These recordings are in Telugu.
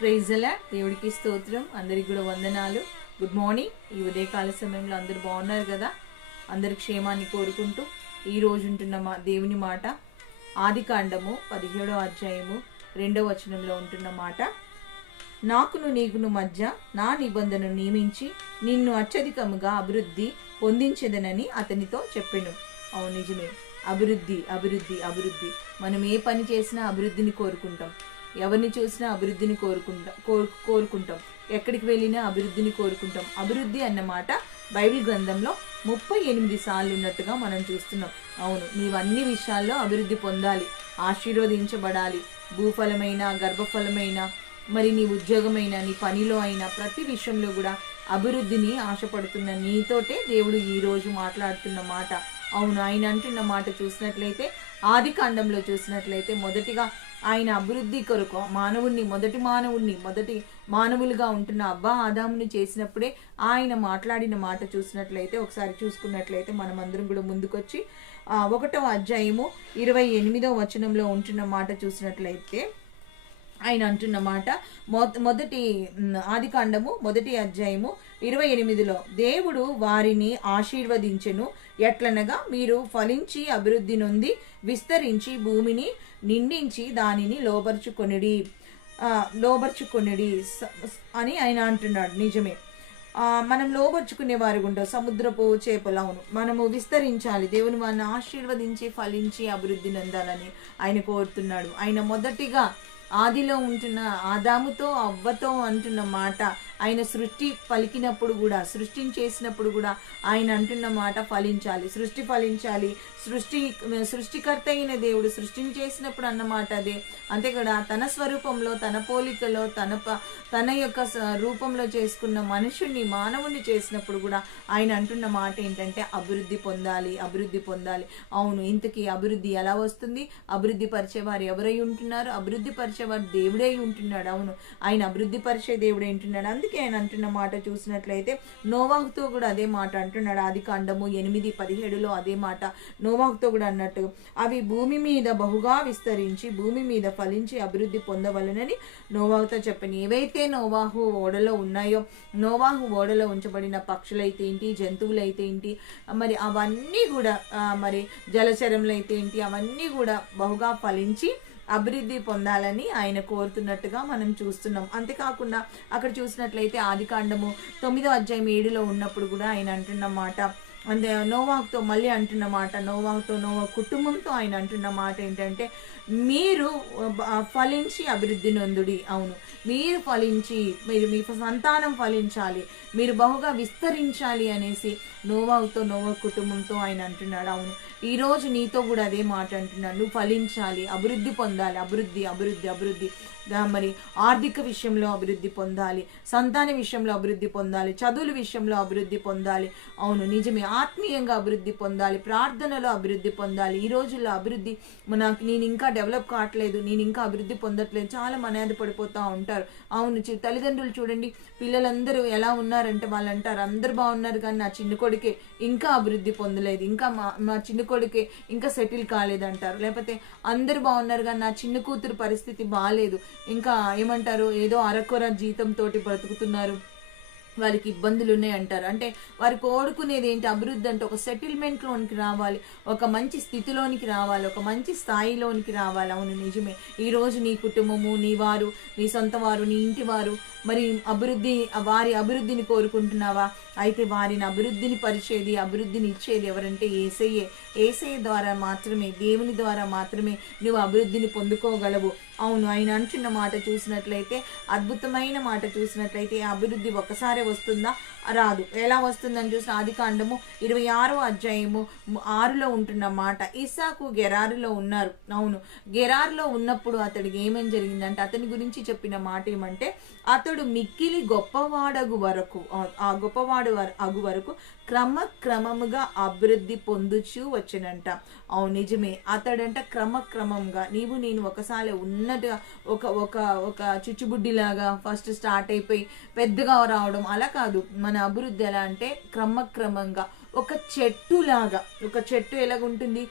ప్రైజ్ అలా దేవుడికి స్తోత్రం. అందరికి కూడా వందనాలు. Good morning. ఈ ఉదయకాల సమయంలో అందరూ బాగున్నారు కదా? అందరి క్షేమాన్ని కోరుకుంటూ ఈ రోజు ఉంటున్న దేవుని మాట ఆదికాండము 17వ అధ్యాయము 2వ వచనంలో ఉంటున్న మాట, నాకును నీకును మధ్య నా నిబంధనను నియమించి నిన్ను అత్యధికముగా అభివృద్ధి పొందించేదనని అతనితో చెప్పెను. అవును, నిజమే. అభివృద్ధి అభివృద్ధి అభివృద్ధి. మనం ఏ పని చేసినా అభివృద్ధిని కోరుకుంటాం. ఎవరిని చూసినా అభివృద్ధిని కోరుకుంటాం. ఎక్కడికి వెళ్ళినా అభివృద్ధిని కోరుకుంటాం. అభివృద్ధి అన్నమాట బైబిల్ గ్రంథంలో 38 సార్లు ఉన్నట్టుగా మనం చూస్తున్నాం. అవును, నీవు అన్ని విషయాల్లో అభివృద్ధి పొందాలి, ఆశీర్వదించబడాలి. భూఫలమైన, గర్భఫలమైన, మరి నీ ఉద్యోగమైన, నీ పనిలో అయినా ప్రతి విషయంలో కూడా అభివృద్ధిని ఆశపడుతున్న నీతోటే దేవుడు ఈరోజు మాట్లాడుతున్న మాట. అవును, ఆయన అంటున్న మాట చూసినట్లయితే ఆదికాండంలో చూసినట్లయితే మొదటిగా ఆయన అభివృద్ధి కొరకు మొదటి మానవులుగా ఉంటున్న అబ్బా ఆదాముని చేసినప్పుడే ఆయన మాట్లాడిన మాట చూసినట్లయితే ఒకసారి చూసుకున్నట్లయితే మనం అందరం కూడా ముందుకొచ్చి 1వ అధ్యాయము 28వ వచనంలో ఉంటున్న మాట చూసినట్లయితే ఆయన అంటున్న మాట, మొదటి ఆదికాండము 1వ అధ్యాయము 28లో దేవుడు వారిని ఆశీర్వదించెను. ఎట్లనగా మీరు ఫలించి అభివృద్ధి నొంది విస్తరించి భూమిని నిండించి దానిని లోబర్చుకొనిడి అని ఆయన అంటున్నాడు. నిజమే, మనం లోబర్చుకునే వారు ఉంటాం. సముద్రపు చేపలు. అవును, మనము విస్తరించాలి. దేవుని వారిని ఆశీర్వదించి ఫలించి అభివృద్ధి నొందాలని ఆయన కోరుతున్నాడు. ఆయన మొదటిగా ఆదిలో ఉంటున్న ఆదాముతో అవ్వతో అంటున్న మాట, ఆయన సృష్టించేసినప్పుడు కూడా ఆయన అంటున్న మాట ఫలించాలి, సృష్టి ఫలించాలి. సృష్టికర్త అయిన దేవుడు సృష్టించేసినప్పుడు అన్నమాట అదే. అంతే కదా, తన స్వరూపంలో, తన పోలికలో, తన యొక్క రూపంలో చేసుకున్న మానవుణ్ణి చేసినప్పుడు కూడా ఆయన అంటున్న మాట ఏంటంటే అభివృద్ధి పొందాలి, అభివృద్ధి పొందాలి. అవును, ఇంతకీ అభివృద్ధి ఎలా వస్తుంది? అభివృద్ధి పరిచేవారు ఎవరై ఉంటున్నారు? అభివృద్ధి పరిచేవారు దేవుడై ఉంటున్నాడు. అవును, ఆయన అభివృద్ధి పరిచే దేవుడై ఉంటున్నాడు. అందుకే ఆయన అంటున్న మాట చూసినట్లయితే నోవాహుతో కూడా అదే మాట అంటున్నాడు. ఆదికాండము 8:17లో అదే మాట నోవాహుతో కూడా అన్నట్టు, అవి భూమి మీద బహుగా విస్తరించి భూమి మీద ఫలించి అభివృద్ధి పొందవలనని నోవాహుతో చెప్పాను. ఏవైతే నోవాహు ఓడలో ఉన్నాయో, నోవాహు ఓడలో ఉంచబడిన పక్షులైతే ఏంటి, జంతువులైతే ఏంటి, మరి అవన్నీ కూడా మరి జలచరములు అయితే ఏంటి, అవన్నీ కూడా బహుగా ఫలించి అభివృద్ధి పొందాలని ఆయన కోరుతున్నట్టుగా మనం చూస్తున్నాం. అంతేకాకుండా అక్కడ చూసినట్లయితే ఆదికాండము 9వ అధ్యాయం 7లో ఉన్నప్పుడు కూడా ఆయన అంటున్న మాట, అంటే నోవాహుతో మళ్ళీ అంటున్న మాట, నోవా కుటుంబంతో ఆయన అంటున్న మాట ఏంటంటే మీరు ఫలించి అభివృద్ధి నొందుడి. అవును, మీరు ఫలించి మీ సంతానం ఫలించాలి, మీరు బహుగా విస్తరించాలి అనేసి నోవా కుటుంబంతో ఆయన అంటున్నాడు. అవును, ఈరోజు నీతో కూడా అదే మాట అంటున్నాడు. నువ్వు ఫలించాలి, అభివృద్ధి పొందాలి. అభివృద్ధి అభివృద్ధి అభివృద్ధి. మరి ఆర్థిక విషయంలో అభివృద్ధి పొందాలి, సంతాన విషయంలో అభివృద్ధి పొందాలి, చదువుల విషయంలో అభివృద్ధి పొందాలి. అవును, నిజమే. ఆత్మీయంగా అభివృద్ధి పొందాలి, ప్రార్థనలో అభివృద్ధి పొందాలి. ఈ రోజుల్లో అభివృద్ధి నేను ఇంకా డెవలప్ కావట్లేదు, నేను ఇంకా అభివృద్ధి పొందట్లేదు, చాలా మర్యాద పడిపోతూ ఉంటారు. అవును, తల్లిదండ్రులు చూడండి, పిల్లలందరూ ఎలా ఉన్నారంటే వాళ్ళు అంటారు అందరు బాగున్నారు కానీ నా చిన్న కొడుకే ఇంకా అభివృద్ధి పొందలేదు, ఇంకా మా చిన్న కొడుకే ఇంకా సెటిల్ కాలేదంటారు. లేకపోతే అందరు బాగున్నారు కానీ నా చిన్న కూతురు పరిస్థితి బాగాలేదు, ఇంకా ఏమంటారు ఏదో అరకొర జీతంతో బ్రతుకుతున్నారు, వారికి ఇబ్బందులు ఉన్నాయి అంటారు. అంటే వారు కోరుకునేది ఏంటి? అభివృద్ధి అంటే ఒక సెటిల్మెంట్లోనికి రావాలి, ఒక మంచి స్థితిలోనికి రావాలి, ఒక మంచి స్థాయిలోనికి రావాలి. అవును, నిజమే. ఈరోజు నీ కుటుంబము, నీ వారు, నీ సొంత వారు, నీ ఇంటి వారు మరి వారి అభివృద్ధిని కోరుకుంటున్నావా? అయితే వారిని అభివృద్ధిని పరిచేది, అభివృద్ధిని ఇచ్చేది ఎవరంటే ఏసయ్యే. ఏసయ్య ద్వారా మాత్రమే, దేవుని ద్వారా మాత్రమే నువ్వు అభివృద్ధిని పొందుకోగలవు. అవును, ఆయన అంటున్న మాట చూసినట్లయితే, అద్భుతమైన మాట చూసినట్లయితే, అభివృద్ధి ఒక్కసారి వస్తుందా? రాదు. ఎలా వస్తుందని చూసిన ఆదికాండము 26వ అధ్యాయము 6లో ఉంటున్న మాట, ఇస్సాకు గెరారులో ఉన్నారు. అవును, గెరారులో ఉన్నప్పుడు అతడికి ఏమేం జరిగిందంటే, అతని గురించి చెప్పిన మాట ఏమంటే, అతడు మిక్కిలి గొప్పవాడు అగు వరకు క్రమముగా అభివృద్ధి పొందుచూ వచ్చినంట. అవును, నిజమే. అతడంట క్రమంగా, నేను ఒకసారి ఉన్నట్టుగా ఒక చిచ్చుబుడ్డిలాగా ఫస్ట్ స్టార్ట్ అయిపోయి పెద్దగా రావడం అలా కాదు. మన అభివృద్ధి ఎలా అంటే క్రమంగా ఒక చెట్టులాగా. ఒక చెట్టు ఎలాగుంటుంది,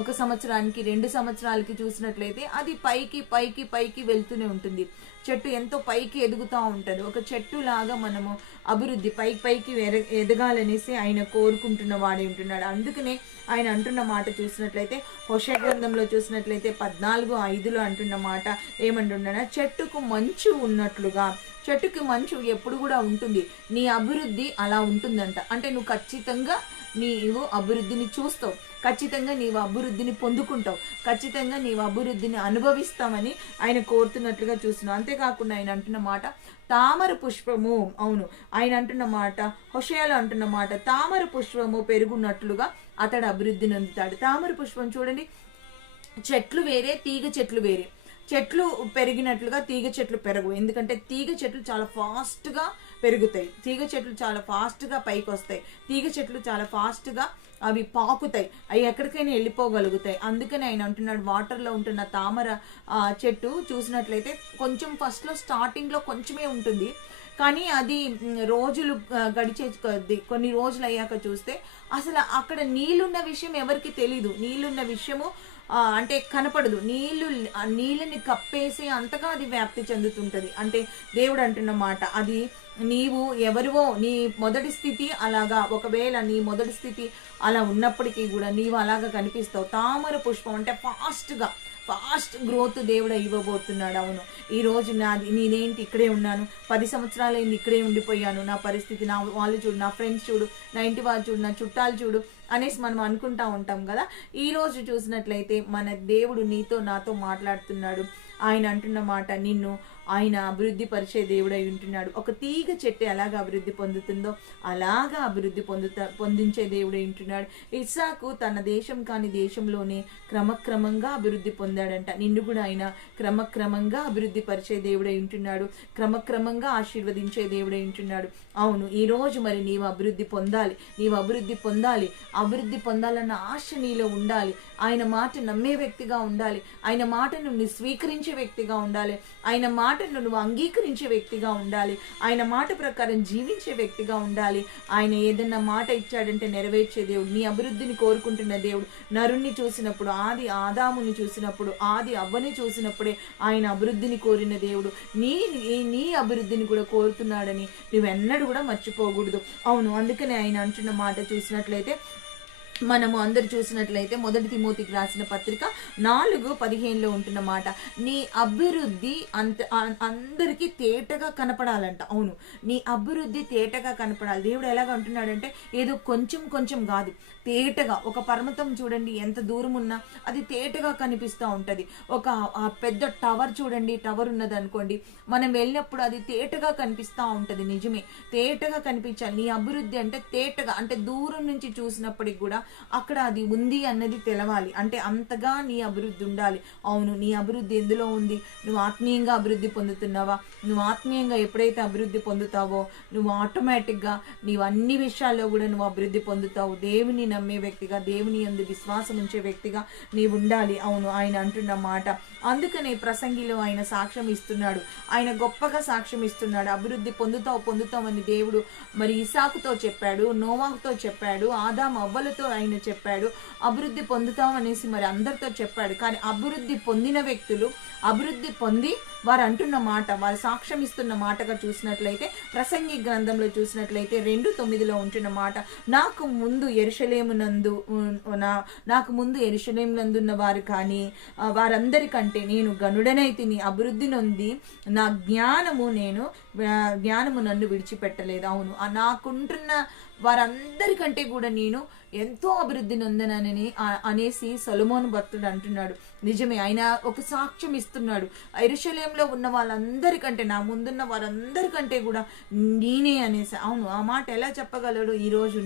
ఒక సంవత్సరానికి 2 సంవత్సరాలకి చూసినట్లయితే అది పైకి పైకి పైకి వెళ్తూనే ఉంటుంది. చెట్టు ఎంతో పైకి ఎదుగుతూ ఉంటుంది. ఒక చెట్టు లాగా మనము అభివృద్ధి పైకి పైకి ఎదగాలనేసి ఆయన కోరుకుంటున్న వాడే ఉంటున్నాడు. అందుకనే ఆయన అంటున్న మాట చూసినట్లయితే హోషేయ గ్రంథంలో చూసినట్లయితే 14:5 అంటున్న మాట ఏమంటున్నా, చెట్టుకు మంచు ఉన్నట్లుగా. చెట్టుకి మంచు ఎప్పుడు కూడా ఉంటుంది, నీ అభివృద్ధి అలా ఉంటుందంట. అంటే నువ్వు ఖచ్చితంగా నీవు అభివృద్ధిని చూస్తావు, ఖచ్చితంగా నీవు అభివృద్ధిని పొందుకుంటావు, ఖచ్చితంగా నీవు అభివృద్ధిని అనుభవిస్తామని ఆయన కోరుతున్నట్లుగా చూస్తున్నావు. అంతేకాకుండా ఆయన అంటున్న మాట తామర పుష్పము. అవును, ఆయన అంటున్న మాట, హోషేయలో అంటున్న మాట, తామర పుష్పము పెరుగున్నట్లుగా అతడు అభివృద్ధిని పొందుతాడు. తామర పుష్పం చూడండి, చెట్లు వేరే, తీగ చెట్లు వేరే. చెట్లు పెరిగినట్లుగా తీగ చెట్లు పెరగవు. ఎందుకంటే తీగ చెట్లు చాలా ఫాస్ట్గా పెరుగుతాయి, తీగ చెట్లు చాలా ఫాస్ట్గా పైకి వస్తాయి, తీగ చెట్లు చాలా ఫాస్ట్గా అవి పాకుతాయి, అవి ఎక్కడికైనా వెళ్ళిపోగలుగుతాయి. అందుకని ఆయన అంటున్నాడు, వాటర్లో ఉంటున్న తామర చెట్టు చూసినట్లయితే కొంచెం ఫస్ట్లో స్టార్టింగ్లో కొంచెమే ఉంటుంది, కానీ అది రోజులు గడిచే కొన్ని రోజులు అయ్యాక చూస్తే అసలు అక్కడ నీళ్ళున్న విషయం ఎవరికి తెలీదు. నీళ్ళున్న విషయము అంటే కనపడదు. నీళ్ళని కప్పేసి అంతగా అది వ్యాప్తి చెందుతుంటది. అంటే దేవుడు అంటున్న మాట, అది నీవు ఎవరివో, నీ మొదటి స్థితి అలాగా, ఒకవేళ నీ మొదటి స్థితి అలా ఉన్నప్పటికీ కూడా నీవు అలాగా కనిపిస్తావు. తామర పుష్పం అంటే ఫాస్ట్ గ్రోత్ దేవుడు ఇవ్వబోతున్నాడు. అవును, ఈరోజు నేనేంటి ఇక్కడే ఉన్నాను, 10 సంవత్సరాలైంది ఇక్కడే ఉండిపోయాను, నా పరిస్థితి, నా వాళ్ళు చూడు, నా ఫ్రెండ్స్ చూడు, నా ఇంటి వాళ్ళు చూడు, నా చుట్టాలు చూడు అనేసి మనం అనుకుంటా ఉంటాం కదా. ఈరోజు చూసినట్లయితే మన దేవుడు నీతో నాతో మాట్లాడుతున్నాడు. ఆయన అంటున్న మాట, నిన్ను ఆయన అభివృద్ధి పరిచే దేవుడై ఉంటున్నాడు. ఒక తీగ చెట్టు ఎలాగ అభివృద్ధి పొందుతుందో అలాగా అభివృద్ధి పొందించే దేవుడై ఉంటున్నాడు. ఇస్సాకు తన దేశం కాని దేశంలోనే క్రమక్రమంగా అభివృద్ధి పొందాడంట. నిన్ను కూడా ఆయన క్రమక్రమంగా అభివృద్ధి పరిచే దేవుడై ఉంటున్నాడు, క్రమక్రమంగా ఆశీర్వదించే దేవుడై ఉంటున్నాడు. అవును, ఈరోజు మరి నీవు అభివృద్ధి పొందాలి, అభివృద్ధి పొందాలన్న ఆశ నీలో ఉండాలి. ఆయన మాట నమ్మే వ్యక్తిగా ఉండాలి, ఆయన మాటను నువ్వు స్వీకరించే వ్యక్తిగా ఉండాలి, ఆయన మాటను నువ్వు అంగీకరించే వ్యక్తిగా ఉండాలి, ఆయన మాట ప్రకారం జీవించే వ్యక్తిగా ఉండాలి. ఆయన ఏదన్నా మాట ఇచ్చాడంటే నెరవేర్చే దేవుడు. నీ అభివృద్ధిని కోరుకుంటున్న దేవుడు. నరుణ్ణి చూసినప్పుడు, ఆదాముని చూసినప్పుడు, అవ్వని చూసినప్పుడే ఆయన అభివృద్ధిని కోరిన దేవుడు. నీ అభివృద్ధిని కూడా కోరుతున్నాడని నువ్వెన్నడూ కూడా మర్చిపోకూడదు. అవును, అందుకనే ఆయన అంటున్న మాట చూసినట్లయితే, మనము అందరు చూసినట్లయితే 1 తిమోతికి రాసిన పత్రిక 4:15 ఉంటున్న మాట, నీ అభివృద్ధి అందరికీ తేటగా కనపడాలంట. అవును, నీ అభివృద్ధి తేటగా కనపడాలి. దేవుడు ఎలాగ అంటున్నాడంటే, ఏదో కొంచెం కాదు, తేటగా. ఒక పర్వతం చూడండి, ఎంత దూరం ఉన్నా అది తేటగా కనిపిస్తూ ఉంటుంది. ఒక పెద్ద టవర్ చూడండి, టవర్ ఉన్నది అనుకోండి, మనం వెళ్ళినప్పుడు అది తేటగా కనిపిస్తూ ఉంటుంది. నిజమే, తేటగా కనిపించాలి. నీ అభివృద్ధి అంటే తేటగా, అంటే దూరం నుంచి చూసినప్పటికి కూడా అక్కడ అది ఉంది అన్నది తెలవాలి. అంటే అంతగా నీ అభివృద్ధి ఉండాలి. అవును, నీ అభివృద్ధి ఎందులో ఉంది? నువ్వు ఆత్మీయంగా అభివృద్ధి పొందుతున్నావా? నువ్వు ఆత్మీయంగా ఎప్పుడైతే అభివృద్ధి పొందుతావో నువ్వు ఆటోమేటిక్గా నీవు అన్ని విషయాల్లో కూడా నువ్వు అభివృద్ధి పొందుతావు. దేవుని నమ్మే వ్యక్తిగా, దేవుని యందు విశ్వాసం ఉంచే వ్యక్తిగా నీవు ఉండాలి. అవును, ఆయన అంటున్న మాట. అందుకనే ప్రసంగిలో ఆయన సాక్ష్యం ఇస్తున్నాడు, ఆయన గొప్పగా సాక్ష్యం ఇస్తున్నాడు. అభివృద్ధి పొందుతామని దేవుడు మరి ఇసాకుతో చెప్పాడు, నోవాహుతో చెప్పాడు, ఆదాము అవ్వలతో ఆయన చెప్పాడు, అభివృద్ధి పొందుతామనేసి మరి అందరితో చెప్పాడు. కానీ అభివృద్ధి పొందిన వ్యక్తులు, అభివృద్ధి పొంది వారు అంటున్న మాట, వారు సాక్ష్యం ఇస్తున్న మాటగా చూసినట్లయితే ప్రసంగి గ్రంథంలో చూసినట్లయితే 2:9 ఉంటున్న మాట, నాకు ముందు యెరూషలేమునందున్న వారు కానీ వారందరికంటే నేను గనుడనైతిని, అభివృద్ధి నొంది నా జ్ఞానము నన్ను విడిచిపెట్టలేదు. అవును, నాకుంటున్న వారందరికంటే కూడా నేను ఎంతో అభివృద్ధి నొందనని అనేసి సొలొమోను భక్తుడు అంటున్నాడు. నిజమే, ఆయన ఒక సాక్ష్యం ఇస్తున్నాడు. యెరూషలేములో ఉన్న వాళ్ళందరికంటే, నా ముందున్న వారందరికంటే కూడా నేనే అనేసి. అవును, ఆ మాట ఎలా చెప్పగలడు? ఈరోజు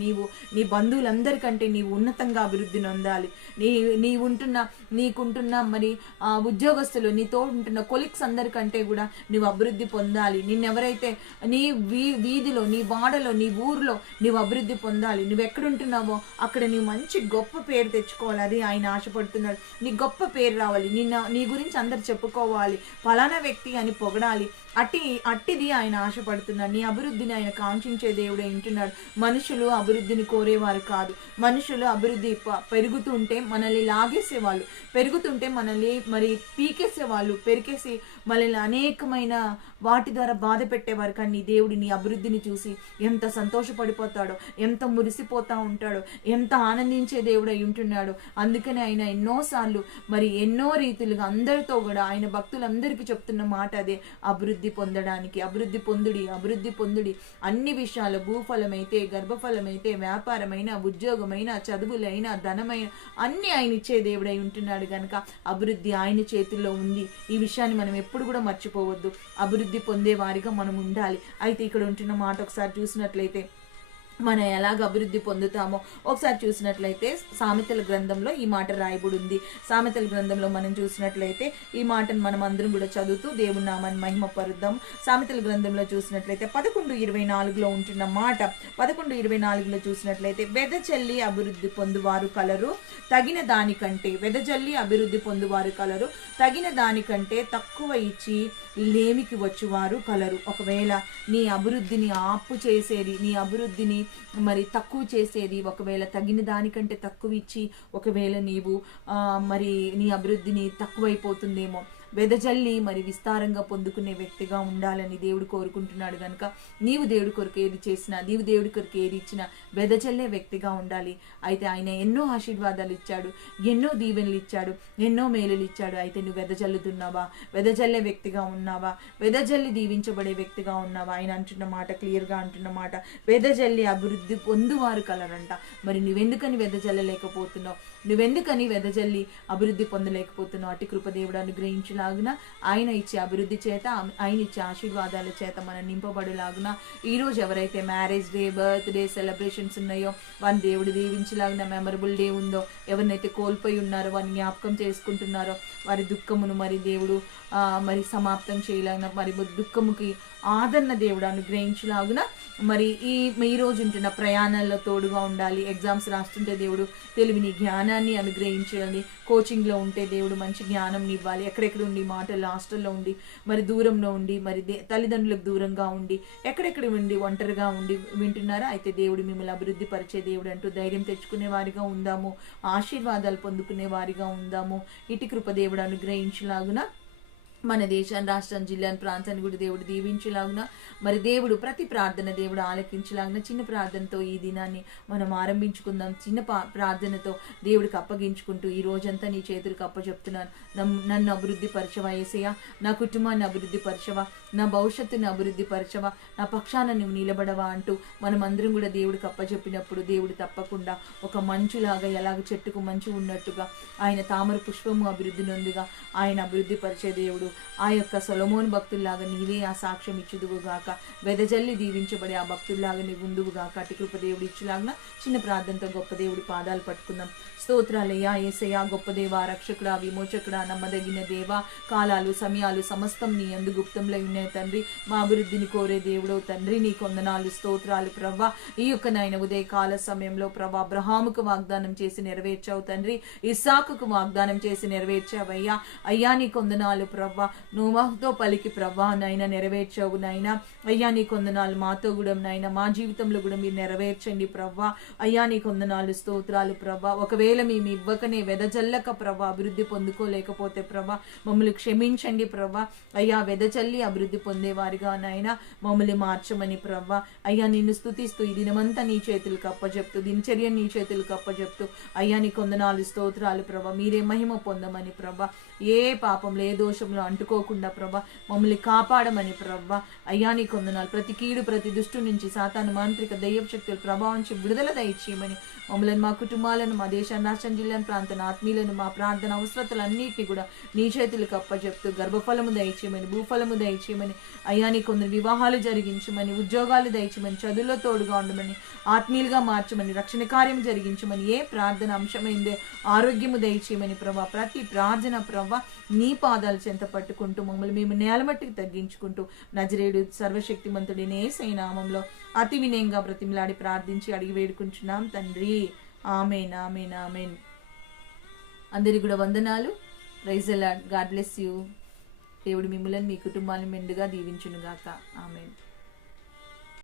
నీ బంధువులందరికంటే నీవు ఉన్నతంగా అభివృద్ధి నొందాలి. నీకుంటున్న మరి ఉద్యోగస్తులు, నీతో ఉంటున్న కొలిక్స్ అందరికంటే కూడా నువ్వు అభివృద్ధి పొందాలి. నిన్నెవరైతే నీ వీధిలో, నీ వాడలో, నీ ఊర్లో నువ్వు అభివృద్ధి పొందాలి. నువ్వు ఎక్కడుంటున్నావో అక్కడ నువ్వు మంచి గొప్ప పేరు తెచ్చుకోవాలి. అది ఆయన ఆశపడుతున్నాడు. నీ గొప్ప పేరు రావాలి, నీ గురించి అందరు చెప్పుకోవాలి, ఫలానా వ్యక్తి అని పొగడాలి. అట్టిది ఆయన ఆశపడుతున్నాడు. నీ అభివృద్ధిని ఆయన కాంక్షించే దేవుడే ఉంటున్నాడు. మనుషులు అభివృద్ధిని కోరేవారు కాదు. మనుషులు అభివృద్ధి పెరుగుతుంటే మనల్ని లాగేసేవాళ్ళు, పెరుగుతుంటే మనల్ని మరి పీకేసేవాళ్ళు, పెరికేసి మనల్ని అనేకమైన వాటి ద్వారా బాధ పెట్టేవారు. కానీ దేవుడు నీ అభివృద్ధిని చూసి ఎంత సంతోషపడిపోతాడో, ఎంత మురిసిపోతా ఉంటాడో, ఎంత ఆనందించే దేవుడు అయి ఉంటున్నాడు. అందుకని ఆయన ఎన్నోసార్లు మరి ఎన్నో రీతిలుగా అందరితో కూడా ఆయన భక్తులందరికీ చెప్తున్న మాట అదే, అభివృద్ధి పొందడానికి. అభివృద్ధి పొందుడి అన్ని విషయాలు, భూఫలమైతే, గర్భఫలమైతే, వ్యాపారమైన, ఉద్యోగమైన, చదువులైన, ధనమైన అన్ని ఆయన ఇచ్చే దేవుడై ఉంటున్నాడు కనుక అభివృద్ధి ఆయన చేతుల్లో ఉంది. ఈ విషయాన్ని మనం ఎప్పుడు కూడా మర్చిపోవద్దు. అభివృద్ధి పొందే వారిగా మనం ఉండాలి. అయితే ఇక్కడ ఉంటున్న మాట ఒకసారి చూసినట్లయితే మనం ఎలాగ అభివృద్ధి పొందుతామో ఒకసారి చూసినట్లయితే సామెతల గ్రంథంలో ఈ మాట రాయబడి ఉంది. సామెతల గ్రంథంలో మనం చూసినట్లయితే ఈ మాటను మనం అందరం కూడా చదువుతూ దేవుని నామాన్ని మహిమపరుద్దాం. సామెతల గ్రంథంలో చూసినట్లయితే 11:24 ఉంటున్న మాట, 11:24 చూసినట్లయితే వెదజల్లి అభివృద్ధి పొందువారు కలరు, తగిన దానికంటే, వెదజల్లి అభివృద్ధి పొందువారు కలరు, తగిన దానికంటే తక్కువ ఇచ్చి లేమికి వచ్చువారు కలరు. ఒకవేళ నీ అభివృద్ధిని ఆపు చేసేది, నీ అభివృద్ధిని మరి తక్కువ చేసేది, ఒకవేళ తగిన దానికంటే తక్కువ ఇచ్చి ఒకవేళ నీవు మరి నీ అభివృద్ధిని తక్కువైపోతుందేమో, వెదజల్లి మరి విస్తారంగా పొందుకునే వ్యక్తిగా ఉండాలని దేవుడు కోరుకుంటున్నాడు కనుక నీవు దేవుడి కొరకు ఏది చేసినా, నీవు దేవుడి కొరకు ఏది ఇచ్చినా వెదజల్లే వ్యక్తిగా ఉండాలి. అయితే ఆయన ఎన్నో ఆశీర్వాదాలు ఇచ్చాడు, ఎన్నో దీవెనలు ఇచ్చాడు, ఎన్నో మేలులు ఇచ్చాడు. అయితే నువ్వు వెదజల్లుతున్నావా? వెదజల్లే వ్యక్తిగా ఉన్నావా? వెదజల్లి దీవించబడే వ్యక్తిగా ఉన్నావా? ఆయన అంటున్న మాట, క్లియర్గా అంటున్న మాట, వెదజల్లి అభివృద్ధి పొందువారు కలరంట. మరి నువ్వెందుకని వెదజల్లలేకపోతున్నావు? నువ్వెందుకని వెదజల్లి అభివృద్ధి పొందలేకపోతున్నావు? అటు కృపదేవుడు అనుగ్రహించలాగున, ఆయన ఇచ్చే అభివృద్ధి చేత, ఆయన ఇచ్చే ఆశీర్వాదాల చేత మనం నింపబడేలాగున, ఈరోజు ఎవరైతే మ్యారేజ్ డే, బర్త్డే సెలబ్రేషన్స్ ఉన్నాయో వారిని దేవుడు దీవించలాగిన, మెమరబుల్ డే ఉందో, ఎవరినైతే కోల్పోయి ఉన్నారో వారిని జ్ఞాపకం చేసుకుంటున్నారో వారి దుఃఖమును మరి దేవుడు మరి సమాప్తం చేయలాగిన, మరి దుఃఖముకి ఆదరణ దేవుడు అనుగ్రహించలాగున, మరి ఈ రోజు ఉంటున్న ప్రయాణాల్లో తోడుగా ఉండాలి. ఎగ్జామ్స్ రాస్తుంటే దేవుడు తెలివిని, జ్ఞానాన్ని అనుగ్రహించాలి. కోచింగ్లో ఉంటే దేవుడు మంచి జ్ఞానం ఇవ్వాలి. ఎక్కడెక్కడ ఉండి, మాటలు హాస్టల్లో ఉండి, మరి దూరంలో ఉండి, మరి తల్లిదండ్రులకు దూరంగా ఉండి, ఎక్కడెక్కడ ఉండి ఒంటరిగా ఉండి వింటున్నారా? అయితే దేవుడు మిమ్మల్ని అభివృద్ధి పరిచే దేవుడు అంటూ ధైర్యం తెచ్చుకునే వారిగా ఉందాము, ఆశీర్వాదాలు పొందుకునే వారిగా ఉందాము. ఇటు కృప దేవుడు అనుగ్రహించలాగున, మన దేశాన్ని, రాష్ట్రాన్ని, జిల్లాని, ప్రాంతాన్ని కూడా దేవుడు దీవించలాగున, మరి దేవుడు ప్రతి ప్రార్థన దేవుడు ఆలకించలాగున. చిన్న ప్రార్థనతో ఈ దినాన్ని మనం ఆరంభించుకుందాం. చిన్న ప్రార్థనతో దేవుడికి అప్పగించుకుంటూ ఈ రోజంతా నీ చేతులకు అప్పచెప్తున్నాను. నన్ను అభివృద్ధి పరిచవా యేసయ్యా, నా కుటుంబాన్ని అభివృద్ధి పరిచవా, నా భవిష్యత్తుని అభివృద్ధి పరిచవా, నా పక్షాన నువ్వు నిలబడవా అంటూ మనం అందరం కూడా దేవుడికి అప్పచెప్పినప్పుడు దేవుడు తప్పకుండా ఒక మంచులాగా, ఎలాగ చెట్టుకు మంచు ఉన్నట్టుగా, ఆయన తామర పుష్పము అభివృద్ధి నొందుగా ఆయన అభివృద్ధి పరిచే దేవుడు. ఆ యొక్క సొలొమోను భక్తుల్లాగా నీవే ఆ సాక్ష్యం ఇచ్చుదువుగాక, వెదజల్లి దీవించబడి ఆ భక్తుల్లాగా నీవు ఉండువుగాక. అటు కృప దేవుడు ఇచ్చులాగా చిన్న ప్రార్థనతో గొప్ప దేవుడి పాదాలు పట్టుకుందాం. స్తోత్రాలయ్యా యేసయ్యా, గొప్ప దేవా, రక్షకుడా, విమోచకుడా, నమ్మదగిన దేవా, కాలాలు సమయాలు సమస్తం నీ యందు గుప్తంలో ఉన్నాయి తండ్రి. మా అభివృద్ధిని కోరే దేవుడో తండ్రి, నీ కొందనాలు, స్తోత్రాలు ప్రభా. ఈ యొక్క నాయన ఉదయ కాల సమయంలో ప్రభా అబ్రహాముకు వాగ్దానం చేసి నెరవేర్చావు తండ్రి, ఇస్సాకుకు వాగ్దానం చేసి నెరవేర్చావయ్యా. అయ్యా నీ కొందనాలు ప్రభా, నోవాహుతో పలికి ప్రభా నాయన నెరవేర్చావు నాయన. అయ్యా నీ కొందనాలు మాతో కూడా నాయన, మా జీవితంలో కూడా మీరు నెరవేర్చండి ప్రభా. అయ్యా నీ కొందనాలు, స్తోత్రాలు ప్రభా. ఒకవేళ మేము ఇవ్వకనే వెదజల్లక ప్రభా అభివృద్ధి పొందుకోలేకపోతే ప్రభా మమ్మల్ని క్షమించండి ప్రభా. అయ్యా వెదజల్లి అభివృద్ధి పొందేవారిగా నాయన మమ్మల్ని మార్చమని ప్రభా. అయ్యా నిన్ను స్తుతిస్తూ ఈ దినమంతా నీ చేతులకు అప్పచెప్తూ, దినచర్య నీ చేతులకు అప్పచెప్తూ అయ్యా నీ కొందనాలు, స్తోత్రాలు ప్రభా. మీరే మహిమ పొందమని ప్రభా. ఏ పాపంలో, ఏ దోషంలో అంటుకోకుండా ప్రభా మమ్మల్ని కాపాడమని ప్రభా. అయ్యా నీ కొందనాలు. ప్రతి కీడు, ప్రతి దుష్టు నుంచి, సాతాను, మాంత్రిక, దయ్యపు శక్తుల ప్రభావం నుంచి విడుదల దయచేయమని మమ్మల్ని, మా కుటుంబాలను, మా దేశాన్ని, రాష్ట్రం, జిల్లాను, ప్రాంతాన్ని, ఆత్మీయులను, మా ప్రార్థన అవసరతలన్నింటినీ కూడా నీ చేతులకు అప్పచెప్తూ గర్భఫలము దయచేయమని, భూఫలము దయచేయమని, అయ్యా నీ కొందరు వివాహాలు జరిగించమని, ఉద్యోగాలు దయచేయమని, చదువులో తోడుగా ఉండమని, ఆత్మీయులుగా మార్చమని, రక్షణ కార్యం జరిగించమని, ఏ ప్రార్థన అంశమైందే ఆరోగ్యము దయచేయమని ప్రభా. ప్రతి ప్రార్థన ప్రభా నీ పాదాలు చెంత పట్టుకుంటూ మమ్మల్ని మేము నేలమట్టికి తగ్గించుకుంటూ నజరేయుడు సర్వశక్తిమంతుడి యేసయ్య నామములో అతి వినయంగా బ్రతిమలాడి ప్రార్థించి అడిగి వేడుకుంటున్నాం తండ్రి. ఆమేన్, ఆమేన్, ఆమేన్. అందరికి కూడా వందనాలు. Praise the Lord. God bless you. దేవుడు మిమ్మల్ని మీ కుటుంబాన్ని మెండుగా దీవించును గాక. ఆమేన్.